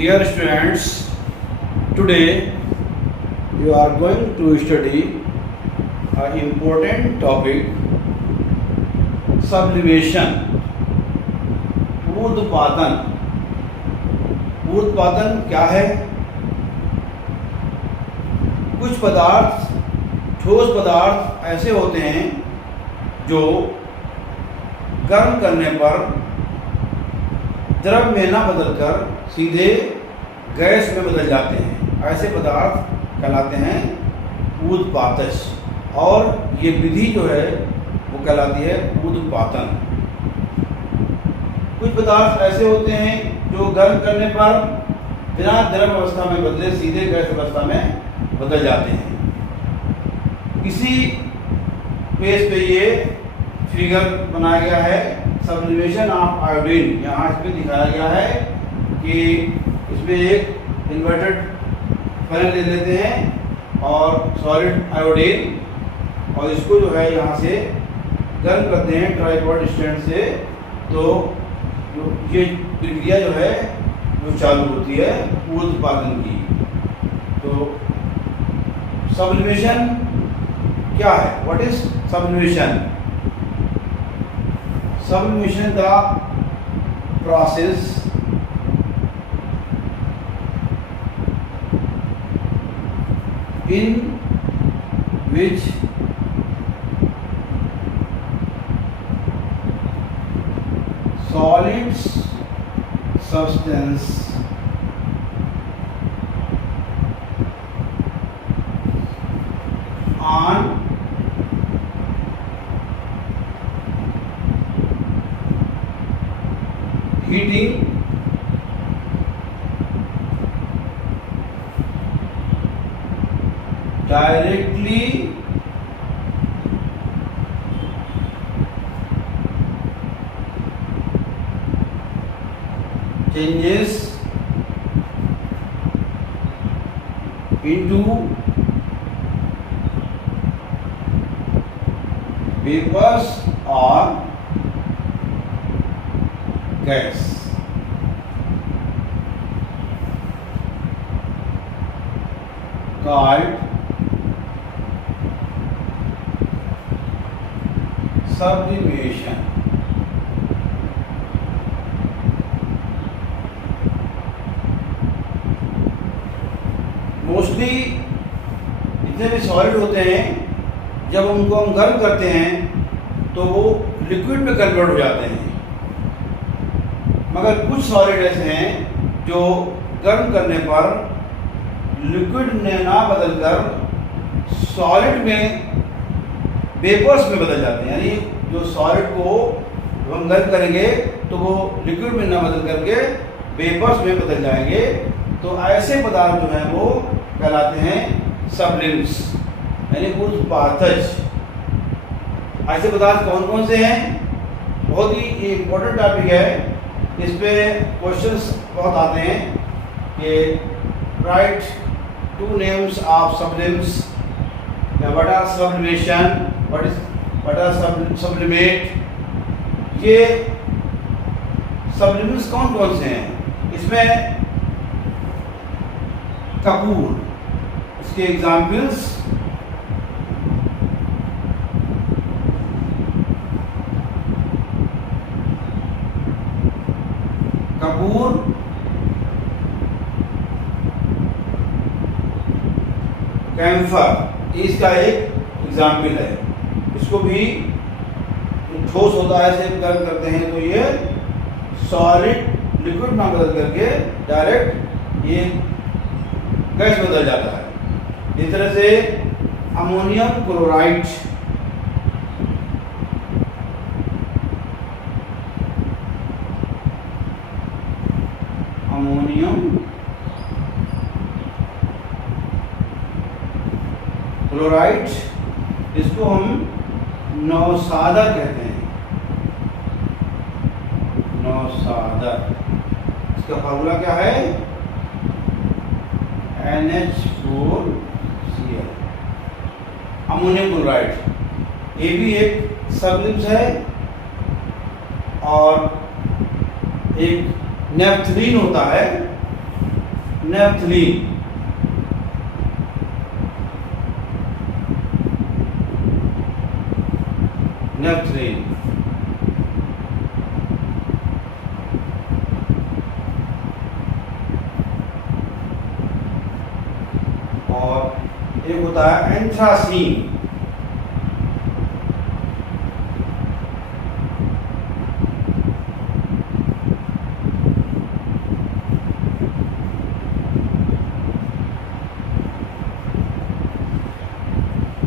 Dear students, today you are going to study an important topic, sublimation. ऊर्ध्वपातन. ऊर्ध्वपातन क्या है? कुछ पदार्थ, ठोस पदार्थ ऐसे होते हैं जो गर्म करने पर द्रव में न बदलकर सीधे गैस में बदल जाते हैं. ऐसे पदार्थ कहलाते हैं ऊर्ध्वपातज, और ये विधि जो है वो कहलाती है ऊर्ध्वपातन. कुछ पदार्थ ऐसे होते हैं जो गर्म करने पर बिना द्रव अवस्था में बदले सीधे गैस अवस्था में बदल जाते हैं. इसी पेज पे ये फिगर बनाया गया है, सब्लिमेशन ऑफ आयोडीन. यहाँ इसमें दिखाया गया है कि इसमें एक इन्वर्टेड पैनल ले लेते हैं और सॉलिड आयोडीन, और इसको जो है यहाँ से गर्म करते हैं ट्राइपॉड स्टैंड से. तो ये प्रक्रिया जो है वो चालू होती है ऊर्ध्वपातन की. तो सब्लिमेशन क्या है? What is sublimation? Sublimation the process in which solids substance on heating directly changes into vapors or gas. called sublimation. Mostly जितने भी सॉलिड होते हैं, जब उनको हम गर्म करते हैं तो वो लिक्विड में कन्वर्ट हो जाते हैं. मगर कुछ सॉलिड ऐसे हैं जो गर्म करने पर लिक्विड में ना बदलकर सॉलिड में वेपर्स में बदल जाते हैं. यानी जो सॉलिड को हम गर्म करेंगे तो वो लिक्विड में ना बदल करके वेपर्स में बदल जाएंगे. तो ऐसे पदार्थ जो हैं वो कहलाते हैं सब्लिम्स, यानी ऊर्ध्वपातज. ऐसे पदार्थ कौन कौन से हैं? बहुत ही इम्पोर्टेंट टॉपिक है. इस पे क्वेश्चंस बहुत आते हैं कि write to names of sublimes, what are sublimation, what are sublimate. ये सब्लिम्स कौन कौन से हैं? इसमें कपूर, इसके एग्जाम्पल्स कपूर, कैम्फर, इसका एक एग्जाम्पल है. इसको भी ठोस होता है, ऐसे गर्म करते हैं तो ये सॉलिड लिक्विड में बदल करके डायरेक्ट ये गैस बदल जाता है. इस तरह से अमोनियम क्लोराइड, अमोनियम क्लोराइड, इसको हम नौसादा कहते हैं. नौसादा, इसका फार्मूला क्या है? NH4Cl. अमोनियम क्लोराइड ये भी एक सब्लिम्स है, और एक नेफ्थलीन होता है नेफ्थलीन। नेफ्थलीन और एक होता है एंथ्रासीन।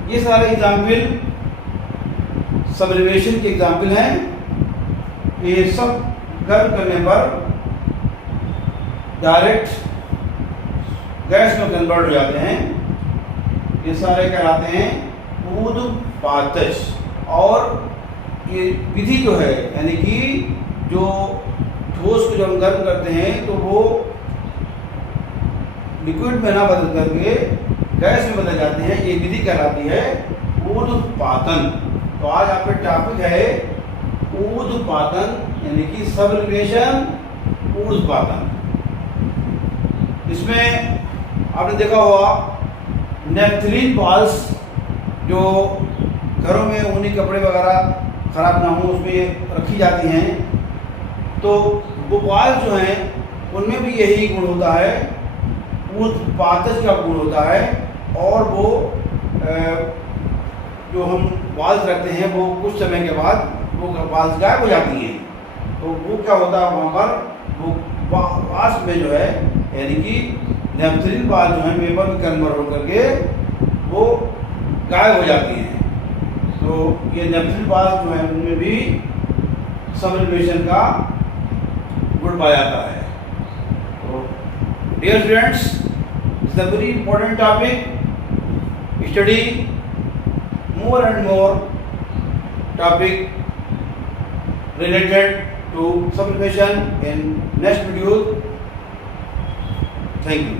ये सारे एग्जाम्पल सब्लिमेशन के एग्जाम्पल हैं। ये सब गर्म करने पर डायरेक्ट गैस में कन्वर्ट हो जाते हैं। ये सारे कहलाते हैं ऊध्पातज। और ये विधि जो है, यानी कि जो ठोस को जब हम गर्म करते हैं तो वो लिक्विड में ना बदल करके गैस में बदल जाते हैं, ये विधि कहलाती है ऊध्पातन। तो आज आपका टॉपिक है ऊध्पातन, यानी कि सब्लिमेशन, ऊध्पातन। इसमें आपने देखा होगा नेफ्थलीन बॉल्स जो घरों में ऊनी कपड़े वगैरह खराब ना हो उसमें रखी जाती हैं, तो वो बॉल्स जो हैं उनमें भी यही गुण होता है, ऊध्पातज का गुण होता है। और वो जो हम वाल्स रखते हैं वो कुछ समय के बाद वो वाल्स गायब हो जाती हैं। तो वो क्या होता है वहाँ पर, वो वाष्प में जो है, यानी कि नेफ्थलीन बाल जो है वेपर में कन्वर्ट हो करके वो गायब हो जाती हैं। तो ये नेफ्थलीन बाल जो है उनमें भी सब्लिमेशन का गुण पाया जाता है। तो dear students, it's a very important topic. Study more and more topic related to sublimation in next video. Thank you.